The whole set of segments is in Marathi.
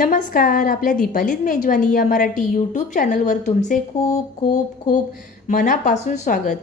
नमस्कार आपल्या दीपालीत मेजवानी या मराठी यूट्यूब चॅनलवर तुमचे खूप खूप खूप मनापासून स्वागत.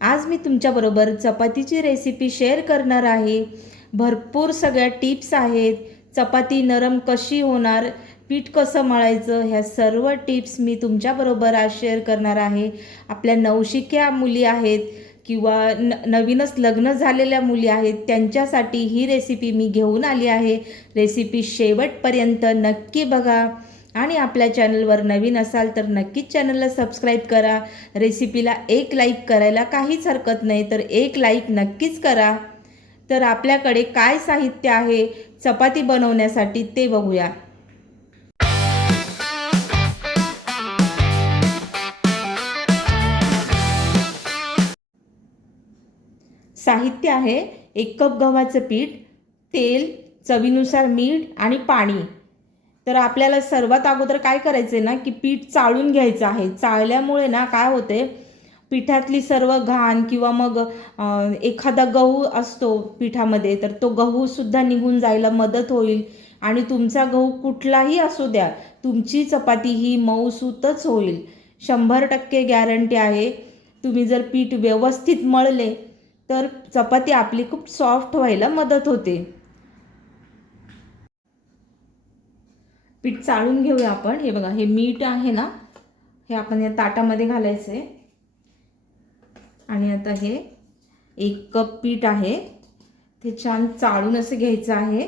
आज मी तुमच्याबरोबर चपातीची रेसिपी शेअर करणार आहे. भरपूर सगळ्या टिप्स आहेत. चपाती नरम कशी होणार पीठ कसं मळायचं ह्या सर्व टिप्स मी तुमच्याबरोबर आज शेअर करणार आहे. आपल्या नवशिक्या मुली आहेत. किंवा न नवीनच लग्न झालेल्या मुली आहेत त्यांच्यासाठी ही रेसिपी मी घेऊन आली आहे. रेसिपी शेवटपर्यंत नक्की बघा. आणि आपल्या चॅनलवर नवीन असाल तर नक्कीच चॅनलला सबस्क्राईब करा. रेसिपीला एक लाईक करायला काहीच हरकत नाही तर एक लाईक नक्कीच करा. तर आपल्याकडे काय साहित्य आहे? चपाती बनवण्यासाठी ते बघूया. साहित्य आहे. एक कप गव्हाचं पीठ तेल चवीनुसार मीठ आणि पाणी. तर आपल्याला सर्वात अगोदर काय करायचं आहे ना की पीठ चाळून घ्यायचं आहे. चाळल्यामुळे ना काय होते पिठातली सर्व घाण किंवा मग एखादा गहू असतो पिठामध्ये तर तो गहूसुद्धा निघून जायला मदत होईल. आणि तुमचा गहू कुठलाही असू द्या तुमची चपाती ही मऊसूतच होईल. शंभर टक्के गॅरंटी आहे. तुम्ही जर पीठ व्यवस्थित मळले तर चपाती आपली खूप सॉफ्ट व्हायला मदत होते. पीठ चाळून घेऊया आपण. हे बघा हे मीठ आहे ना हे आपण या ताटामध्ये घालायचं आहे आणि आता हे एक कप पीठ आहे. ते छान चाळून असं घ्यायचं आहे.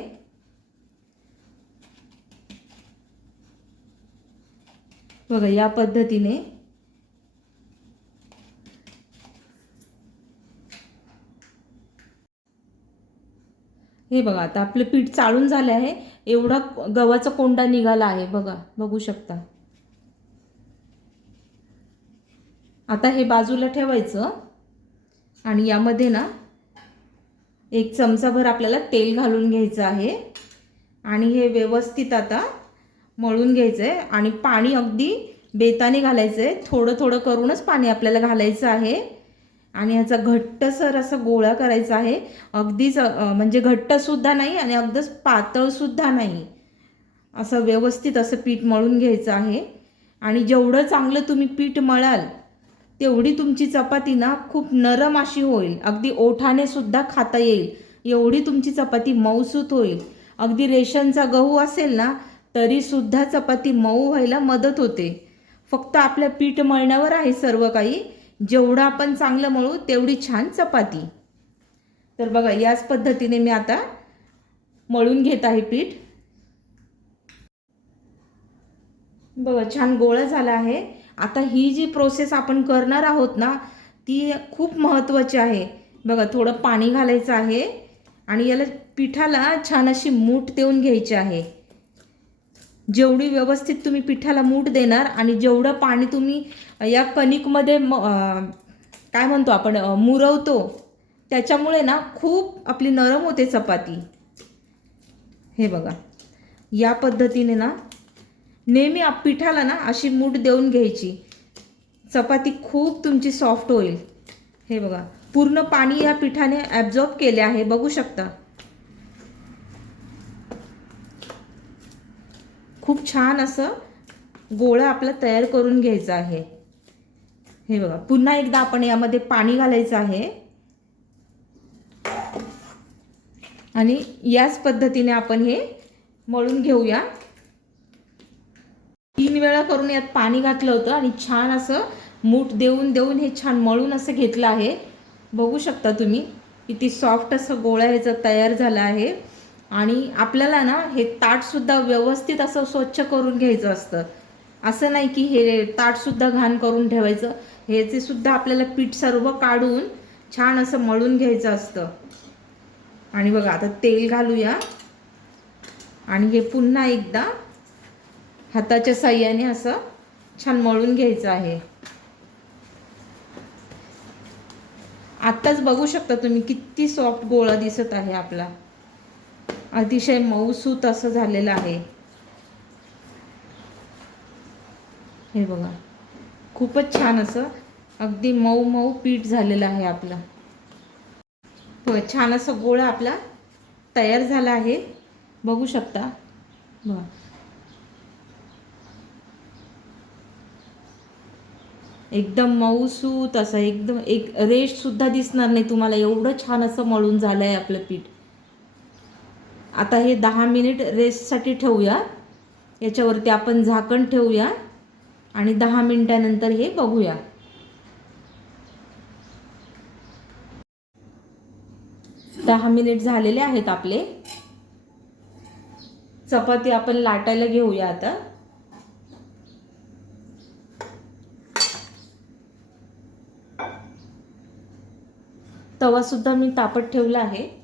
बघा या पद्धतीने हे बघा आता आपलं पीठ चाळून झालं आहे. एवढा गव्हाचा कोंडा निघाला आहे. बघा बघू शकता. आता हे बाजूला ठेवायचं. आणि यामध्ये ना एक चमचाभर आपल्याला तेल घालून घ्यायचं आहे. आणि हे व्यवस्थित आता मळून घ्यायचं आहे आणि पाणी अगदी बेताने घालायचं आहे थोडं थोडं करूनच पाणी आपल्याला घालायचं आहे. आणि ह्याचा घट्टसर असा गोळा करायचा आहे. अगदीच म्हणजे घट्टसुद्धा नाही आणि अगदीच पातळसुद्धा नाही. असं व्यवस्थित असं पीठ मळून घ्यायचं आहे. आणि जेवढं चांगलं तुम्ही पीठ मळाल तेवढी तुमची चपाती ना खूप नरम अशी होईल. अगदी ओठाने सुद्धा खाता येईल. एवढी तुमची चपाती मऊसूत होईल. अगदी रेशनचा गहू असेल ना तरीसुद्धा चपाती मऊ व्हायला मदत होते. फक्त आपल्या पीठ मळण्यावर आहे सर्व काही. जेवढं आपण चांगलं मळू तेवढी छान चपाती. तर बघा याच पद्धतीने मी आता मळून घेत आहे पीठ. बघा छान गोळा झाला आहे. आता ही जी प्रोसेस आपण करणार आहोत ना ती खूप महत्त्वाची आहे. बघा थोडं पाणी घालायचं आहे आणि याला पिठाला छान अशी मूठ देऊन घ्यायची आहे. जेवढी व्यवस्थित तुम्ही पिठाला मूठ देणार आणि जेवढं पाणी तुम्ही या कणिकमध्ये म काय म्हणतो आपण मुरवतो त्याच्यामुळे ना खूप आपली नरम होते चपाती. हे बघा या पद्धतीने ना नेहमी आप- पिठाला ना अशी मूठ देऊन घ्यायची. चपाती खूप तुमची सॉफ्ट होईल. हे बघा पूर्ण पाणी या पिठाने ॲब्झॉर्ब केले आहे बघू शकता. खूप छान असं गोळं आपलं तयार करून घ्यायचं आहे. हे बघा पुन्हा एकदा आपण यामध्ये पाणी घालायचं आहे. आणि याच पद्धतीने आपण हे मळून घेऊया. तीन वेळा करून यात पाणी घातलं होतं आणि छान असं मूठ देऊन देऊन हे छान मळून असं घेतलं आहे. बघू शकता तुम्ही किती सॉफ्ट असं गोळा ह्याचा तयार झाला आहे. आणि आपल्याला ना हे ताटसुद्धा व्यवस्थित असं स्वच्छ करून घ्यायचं असतं. असं नाही की हे ताटसुद्धा घाण करून ठेवायचं. ह्याचे सुद्धा आपल्याला पीठ सर्व काढून छान असं मळून घ्यायचं असतं. आणि बघा आता तेल घालूया. आणि हे पुन्हा एकदा हाताच्या साह्याने असं छान मळून घ्यायचं आहे. आत्ताच बघू शकता तुम्ही किती सॉफ्ट गोळा दिसत आहे आपला. अतिशय मऊसूत असं झालेलं आहे. हे बघा. खूपच छान असं अगदी मऊ मऊ पीठ झालेलं आहे आपलं. छान असं गोळा आपला तयार झाला आहे. बघू शकता. बघा. एकदम मऊसूत असं एकदम एक रेश सुद्धा दिसणार नाही तुम्हाला. एवढं छान असं मळून झालं आहे आपलं पीठ. आता हे दहा मिनिट रेस्टसाठी ठेवूया याच्यावरती आपण झाकण ठेवूया आणि दहा मिनिटानंतर हे बघूया. दहा मिनिट झालेले आहेत आपले. चपाती आपण लाटायला घेऊया आता. तवा सुद्धा मी तापत ठेवला आहे.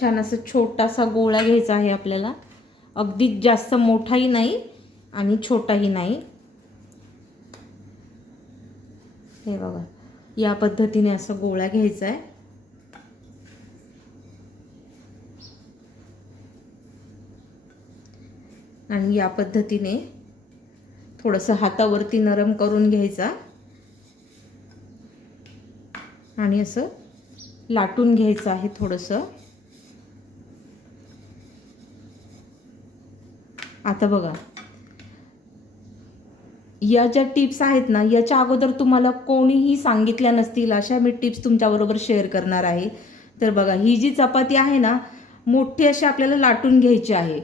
छान असं छोटासा गोळा घ्यायचा आहे आपल्याला. अगदीच जास्त मोठाही नाही आणि छोटाही नाही. हे बघा या पद्धतीने असं गोळा घ्यायचा आहे. आणि या पद्धतीने थोडंसं हातावरती नरम करून घ्यायचा. आणि असं लाटून घ्यायचं आहे थोडंसं. आता बघा. या ज्या टिप्स आहेत ना याच्या अगोदर तुम्हाला कोणीही सांगितल्या नसतील अशा मी टिप्स तुमच्याबरोबर शेअर करणार आहे. तर बघा ही जी चपाती आहे ना मोठी अशी आपल्याला लाटून घ्यायची आहे.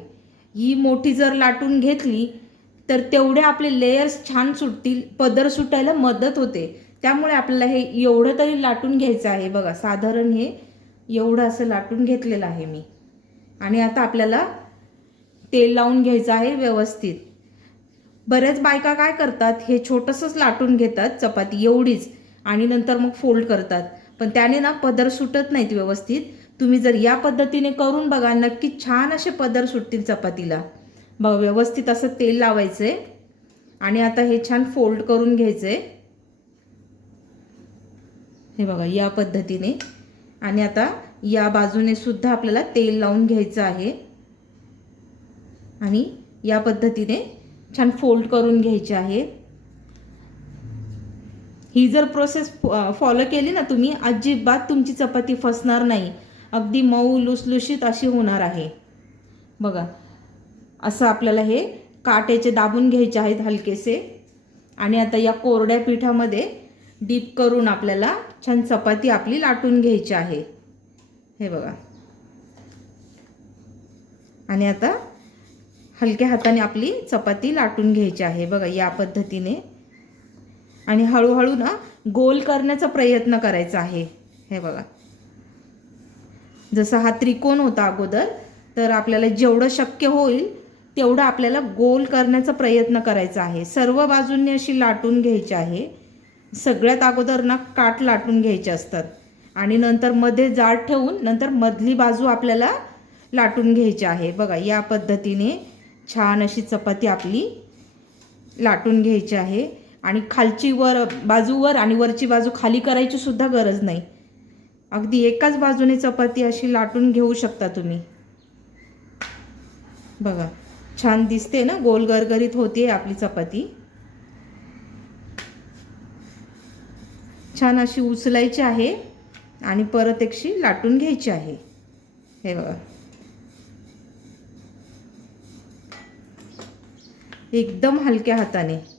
ही मोठी जर लाटून घेतली तर तेवढे आपले लेयर्स छान सुटतील पदर सुटायला मदत होते. त्यामुळे आपल्याला हे एवढं तरी लाटून घ्यायचं आहे. बघा साधारण हे एवढं असं लाटून घेतलेलं आहे मी. आणि आता आपल्याला तेल लावून घ्यायचं आहे व्यवस्थित. बऱ्याच बायका काय करतात हे छोटंसंच लाटून घेतात चपाती एवढीच आणि नंतर मग फोल्ड करतात. पण त्याने ना पदर सुटत नाहीत व्यवस्थित. तुम्ही जर या पद्धतीने करून बघा नक्की छान असे पदर सुटतील चपातीला. बघा व्यवस्थित असं तेल लावायचं आहे आणि आता हे छान फोल्ड करून घ्यायचं आहे हे बघा या पद्धतीने. आणि आता या बाजूने सुद्धा आपल्याला तेल लावून घ्यायचं आहे. आणि या पद्धतीने छान फोल्ड करून घ्यायचे आहे. ही जर प्रोसेस फॉलो केली ना तुम्ही अजिबात तुमची चपाती फसणार नाही. अगदी मऊ लुसलुशीत अशी होणार आहे. बघा असं आपल्याला हे काट्याचे दाबून घ्यायचे आहेत हलकेसे. आणि आता या कोरड्या पिठामध्ये डीप करून आपल्याला छान चपाती आपली लाटून घ्यायची आहे. हे बघा. आणि आता हलक्या हाताने आपली चपाती लाटून घ्यायची आहे. बघा या पद्धतीने. आणि हळूहळू ना गोल करण्याचा प्रयत्न करायचा आहे. हे बघा. जसा हा त्रिकोण होता अगोदर तर आपल्याला जेवढं शक्य होईल तेवढं आपल्याला गोल करण्याचा प्रयत्न करायचा आहे. सर्व बाजूंनी अशी लाटून घ्यायची आहे. सगळ्यात अगोदर ना काठ लाटून घ्यायचे असतात. आणि नंतर मध्ये जाड ठेवून नंतर मधली बाजू आपल्याला लाटून घ्यायची आहे. बघा या पद्धतीने छान अशी चपाती आपली लाटून घ्यायची आहे. आणि खालची वर बाजूवर आणि वरची बाजू खाली करायची सुद्धा गरज नाही. अगदी एकाच बाजूने चपाती अशी लाटून घेऊ शकता तुम्ही. बघा छान दिसते ना? गोल गरगरीत होते आपली चपाती. छान अशी उचलायची आहे आणि परत एकशी लाटून घ्यायची आहे. हे बघा. एकदम हलक्या हाताने.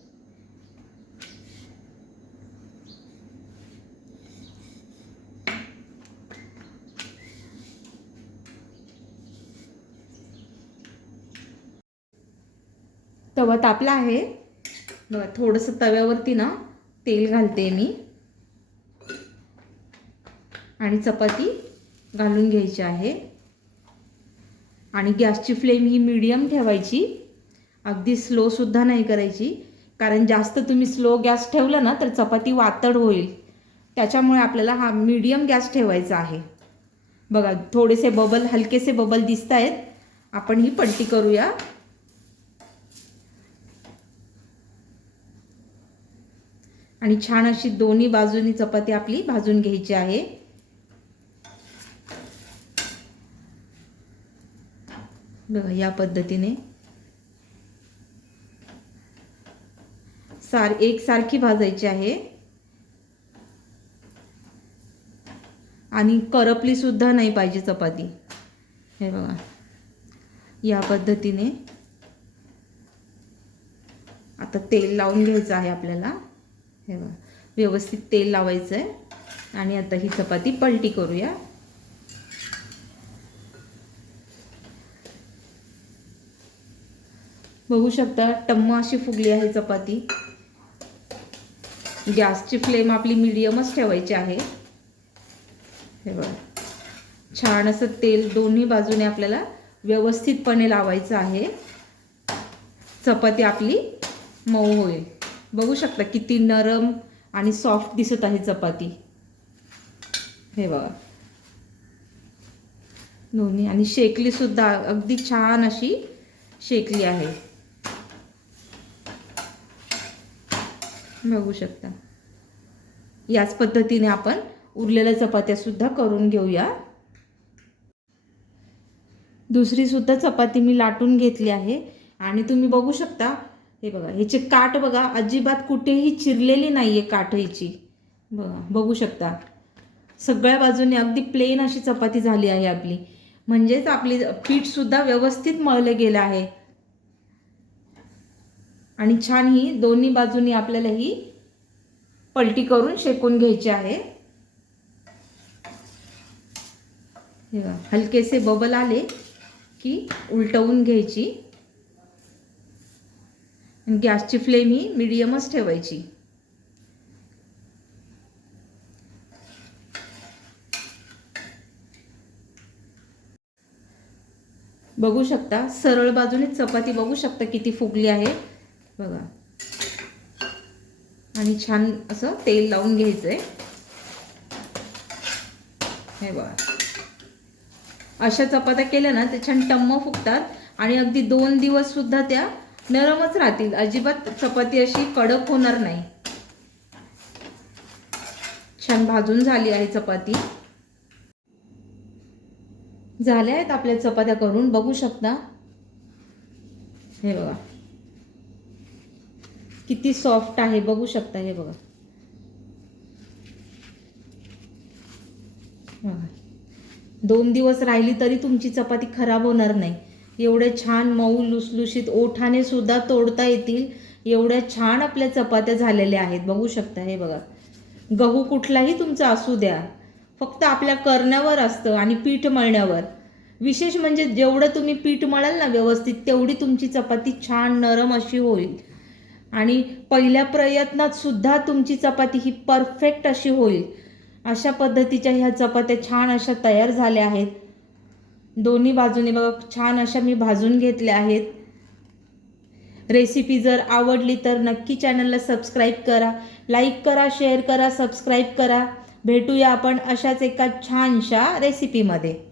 तवा तापला आहे. बघा थोडंसं तव्यावरती ना तेल घालते मी. आणि चपाती घालून घ्यायची आहे. आणि गॅसची फ्लेम ही मीडियम ठेवायची. अगदी स्लोसुद्धा नाही करायची. कारण जास्त तुम्ही स्लो गॅस ठेवला ना तर चपाती वातड होईल. त्याच्यामुळे आपल्याला हा मीडियम गॅस ठेवायचा आहे. बघा थोडेसे बबल हलकेसे बबल दिसत आहेत आपण ही पलटी करूया. आणि छान अशी दोन्ही बाजूनी चपाती आपली भाजून घ्यायची आहे. बघा या पद्धतीने. सार एक सारखी भाजायची आहे. आणि करपलीसुद्धा नाही पाहिजे चपाती. हे बघा. या पद्धतीने आता तेल लावून घ्यायचं आहे आपल्याला. हे बघा. व्यवस्थित तेल लावायचं आहे आणि आता ही चपाती पलटी करूया. बघू शकता टम्म अशी फुगली आहे चपाती. गॅसची फ्लेम आपली मिडियमच ठेवायची आहे. हे बघा. छान असं तेल दोन्ही बाजूने आपल्याला व्यवस्थितपणे लावायचं आहे. चपाती आपली मऊ होईल. बघू शकता किती नरम आणि सॉफ्ट दिसत आहे चपाती. हे बघा. दोन्ही. आणि शेकलीसुद्धा अगदी छान अशी शेकली आहे. बघू शकता. याच पद्धतीने आपण उरलेल्या चपात्यासुद्धा करून घेऊया. दुसरीसुद्धा चपाती मी लाटून घेतली आहे आणि तुम्ही बघू शकता हे बघा ह्याचे काठ बघा अजिबात कुठेही चिरलेली नाही आहे काठ ह्याची. बघा बघू शकता. सगळ्या बाजूने अगदी प्लेन अशी चपाती झाली आहे आपली. म्हणजेच आपली पीठसुद्धा व्यवस्थित मळलं गेलं आहे. आणि छान ही दोन्ही बाजूनी आपल्याला ही पलटी करून शेकून घ्यायची आहे. हलकेसे बबल आले की उलटवून घ्यायची. गॅसची फ्लेम ही मिडियमच ठेवायची. बघू शकता सरळ बाजूने चपाती बघू शकता किती फुगली आहे. बघा. आणि छान असं तेल लावून घ्यायचंय. हे बघा. अशा चपात्या केल्या ना ते छान टम्म फुगतात आणि अगदी दोन दिवस सुद्धा त्या नरमच राहतील. अजिबात चपाती अशी कडक होणार नाही. छान भाजून झाली आहे चपाती. झाल्या आहेत आपल्या चपात्या करून. बघू शकता. हे बघा. किती सॉफ्ट आहे बघू शकता हे बघा. दोन दिवस राहिली तरी तुमची चपाती खराब होणार नाही. एवढे छान मऊ लुसलुशीत ओठाने सुद्धा तोडता येतील. एवढ्या छान आपल्या चपात्या झालेल्या आहेत. बघू शकता हे बघा. गहू कुठलाही तुमचा असू द्या. फक्त आपल्या करण्यावर असतं आणि पीठ मळण्यावर. विशेष म्हणजे जेवढं तुम्ही पीठ मळाल ना व्यवस्थित तेवढी तुमची चपाती छान नरम अशी होईल. आणि पहिल्या प्रयत्नात सुद्धा तुमची चपाती ही परफेक्ट अशी होईल. अशा पद्धतीच्या ह्या चपात्या छान अशा तयार झाल्या आहेत. दोन्ही बाजूने बघा छान अशा मी भाजून घेतल्या आहेत. रेसिपी जर आवडली तर नक्की चॅनलला सबस्क्राईब करा लाईक करा शेअर करा सबस्क्राईब करा. भेटूया आपण अशाच एका छानशा रेसिपीमध्ये.